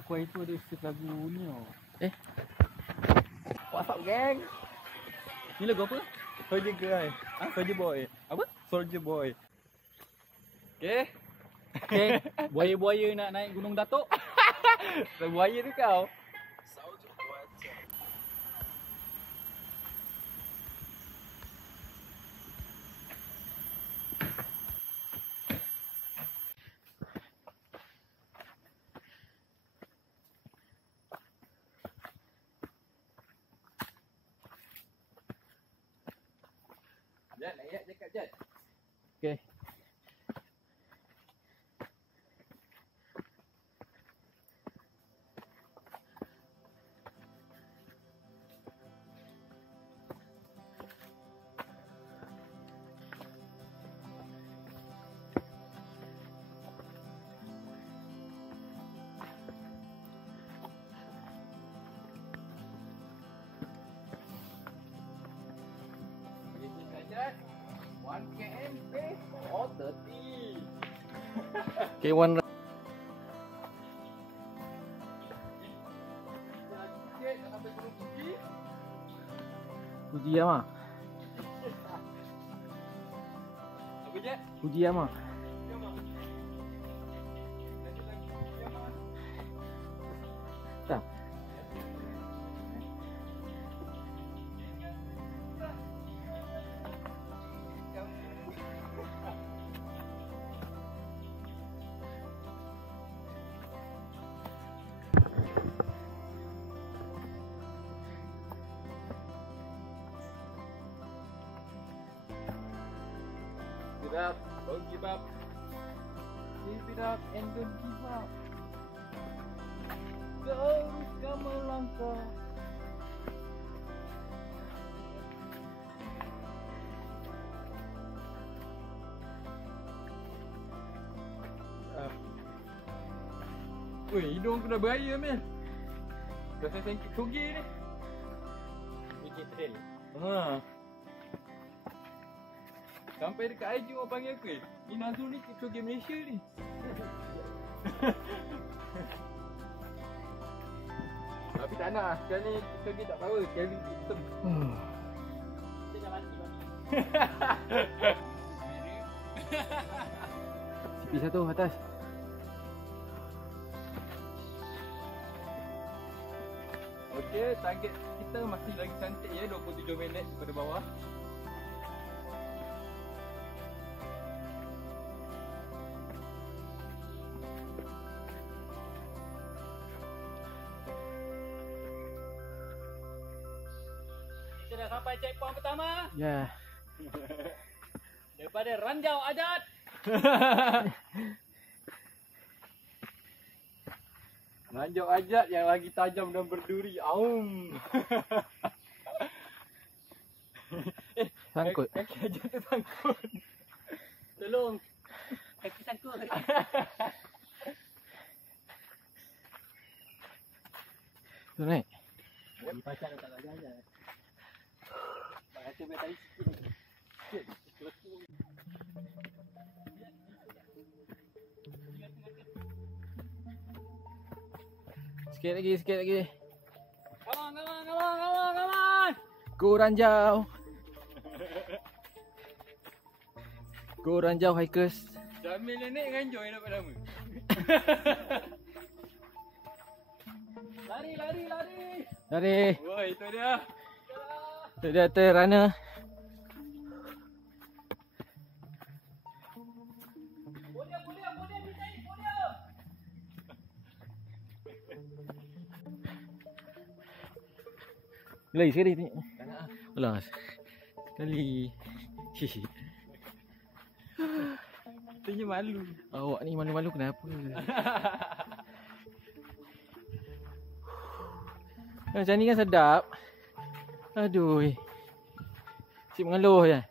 Aku hari tu ada save lagu ni tau. What's up gang? Ni lagu apa? Soldier Girl. Soldier Boy. Apa? Soldier Boy. Okay. Okay. Buaya-buaya nak naik Gunung Datuk. Buaya tu kau. Jat, layak cakap Jat. Okay. Jat. 1 km pace or 30. Okay, one. Puji ama. Apa Jat? Puji ama. Tak. Give it up, don't give up. Give it up and don't give up. Teruskan melangkah. Weh, hidung aku dah beraya Mel. Dah sengkit toge ni. Bikin trail. Sampai dekat IG orang panggil aku ni Nazrul ni toge Malaysia ni. Tapi tak nak, sekarang ni toge tak power, Kevin hitam. Kita dah mati. Cipi satu atas. Okey, target kita masih lagi cantik ya, 27 minit daripada bawah. Kita dah sampai checkpoint pertama. Ya. Daripada Ranjau Adat. Ranjau Adat yang lagi tajam dan berduri. Aum. Sangkut. Kaki Adat tu sangkut. Tolong. Kaki sangkut. Tu naik. Di pacar tak ada aja. Tak kata biar tadi sikit. Sikit. Sikit lagi, sikit lagi. Come on. Go Ranjau. Go Ranjau hikers. Jamil yang naik Ranjau yang dapat nama. Lari. Lari. Wah, itu dia. Tu dia runner. Podium kita ni, podium. Lagi sekali ni. Tak nak. Alah. Sekali. Tanya malu. Awak ni malu-malu kenapa? Macam ni kan sedap. Aduh. Cik mengeluh je.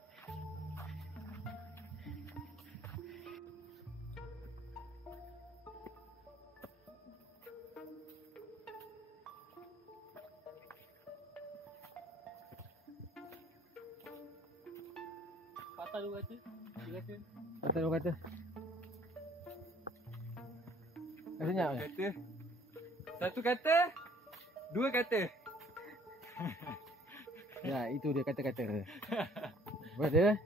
Patah dulu kata. Dia kata. Kata. Senyap je. Kata. Satu kata. Dua kata. Ya, itu dia kata-kata dia. Lepas dia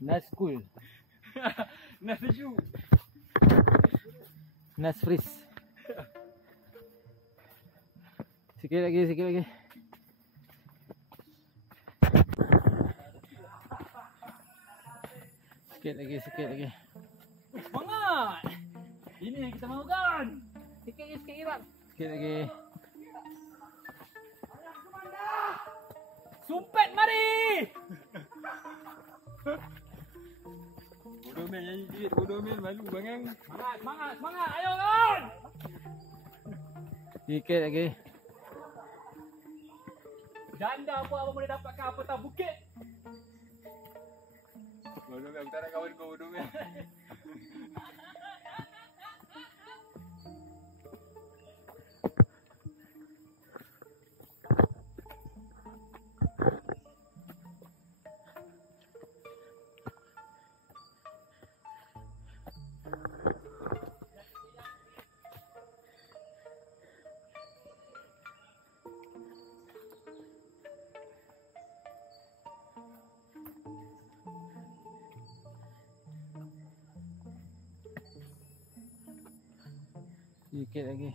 Nas cool. Nas sejuk. Nas freeze. Sikit lagi, sikit lagi. Sikit lagi, sikit lagi. Semangat. Ini yang kita mahukan. Sikit lagi bang. Sikit lagi. Sumpet mari. Bodoh men nyanyi sikit. Bodoh men malu bangang. Semangat, semangat, semangat. Ayo kawan. Sikit lagi. Janda apa abang boleh dapatkan apatah bukit. Bodoh men, aku tak nak kawan kau bodoh men. Sikit lagi.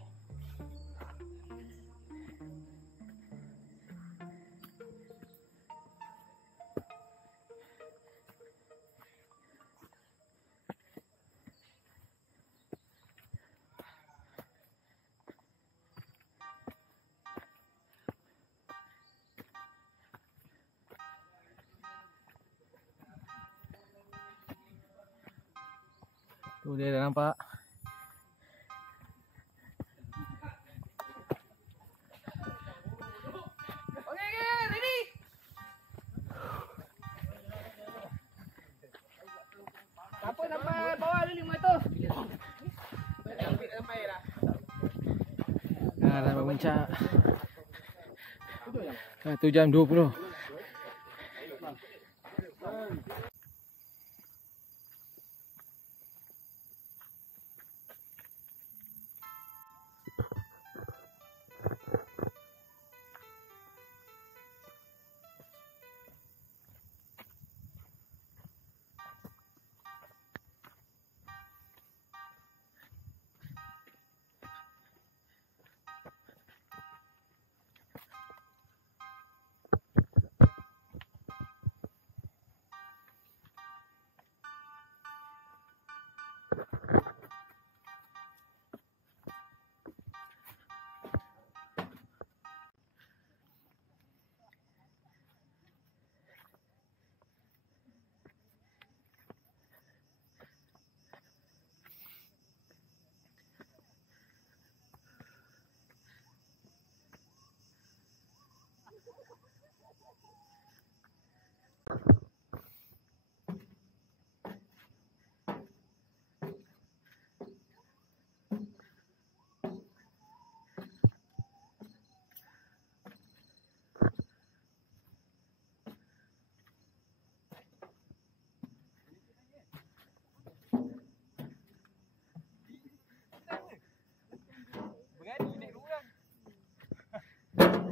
Tu dia dah nampak. Siapa sampai bawah ni 500? Dah memuncak. 1 jam 20.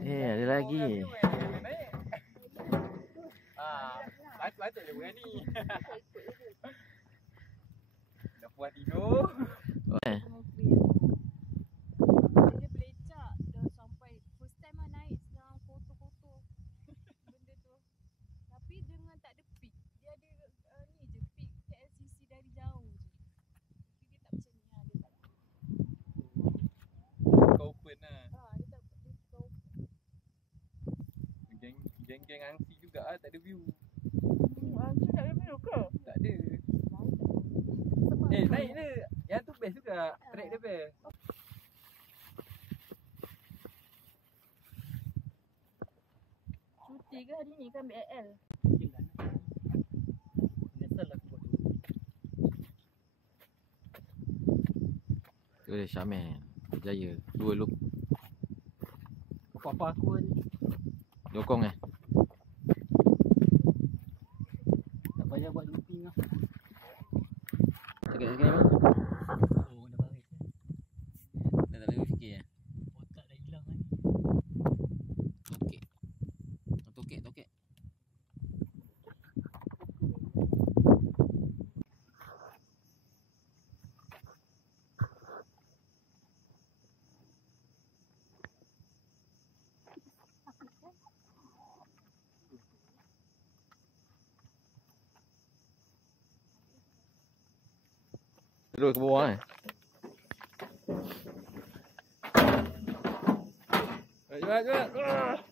Ada lagi. Patut dia berani. Dah puas tidur. Eh. Dia belecak dah sampai first time lah naik sekarang kotor-kotor benda tu. Tapi dengan tak ada peak. Dia ada ni je peak KLCC dari jauh je. Tapi dia tak macam ni lah. Dia tak. Kau open lah. Dia tak dia kau. Geng-geng angsi juga lah, tak ada view. Angin tak ada view ke? Tak ada. Naik dia. Yang tu best juga. Track dia best. Cuti ke hari ni kan BAL? Tu dia Syamel. Berjaya. 2 look. Apa-apa aku ni. Dokong eh. Tak payah buat looping lah. Sikit-sikit bang. Oh, dah Terus ke bawah eh. Cepat, cepat.